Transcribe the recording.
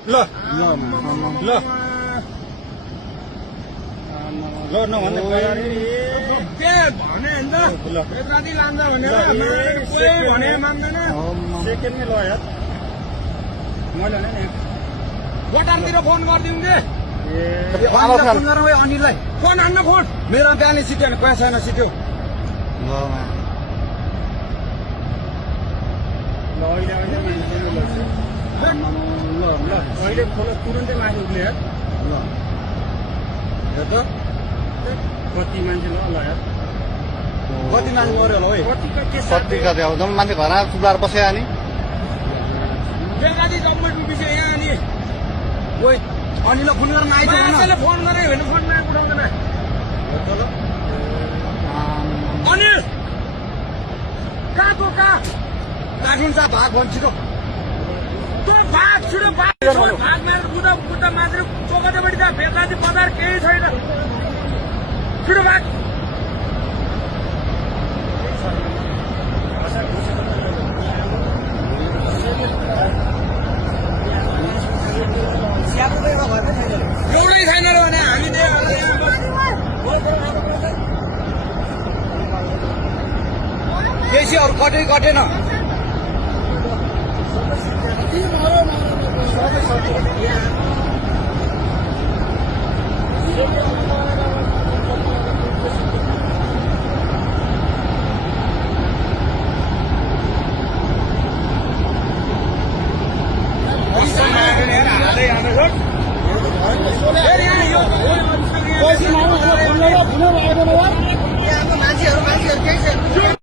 ल ल ल नभन्ने के भने नि त राति लान्छ भनेर भने मान्दैन सेकेन्डमै ल यार मैले भने नि बटारतिर फोन गरिदिउँ के फोन गरौँ है अनिललाई फोन हान्न फोन मेरो बिहानै सिट्यो भने पैसा छैन सिट्यो ल अहिले अहिले खोल तुरन्तै माथि उठ्ने यार ल हेर त कति मान्छे ल यार कति मान्छे मऱ्यो होला है कतिका के कति कति अब जम्मा मान्छे घरमा चुलाएर बस्यो अनि बेलुका जम्मै डुबिसक्यो यहाँ अनि ओइ अनिललाई फोन गर्न आइज मान्छेले फोन गरे भने फोन उठाउँदैन अनिल कहाँको कहाँ काठुन चा भाग भन्छ छिटो तो भाग छिटो भाग मारेर बुद्ध मात्र चोकटेपट्टि त बेलुका बजार केही छैन छिटो भाग एउटै छैन र भने हामी बेसी अरू कटेन सबै